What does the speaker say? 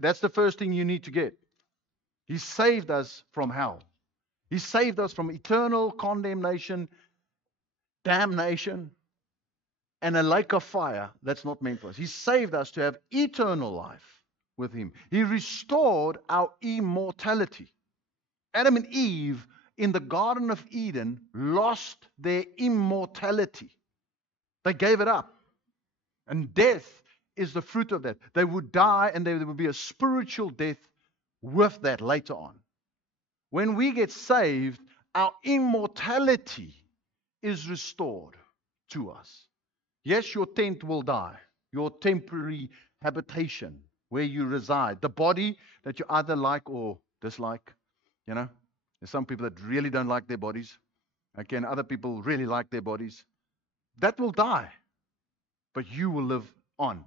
That's the first thing you need to get. He saved us from hell. He saved us from eternal condemnation, damnation, and a lake of fire that's not meant for us. He saved us to have eternal life with Him. He restored our immortality. Adam and Eve in the Garden of Eden lost their immortality. They gave it up. And death is the fruit of that. They would die, and there would be a spiritual death with that later on. When we get saved, our immortality is restored to us. Yes, your tent will die, your temporary habitation where you reside, the body that you either like or dislike. There's some people that really don't like their bodies. Okay, and other people really like their bodies. That will die, but you will live on.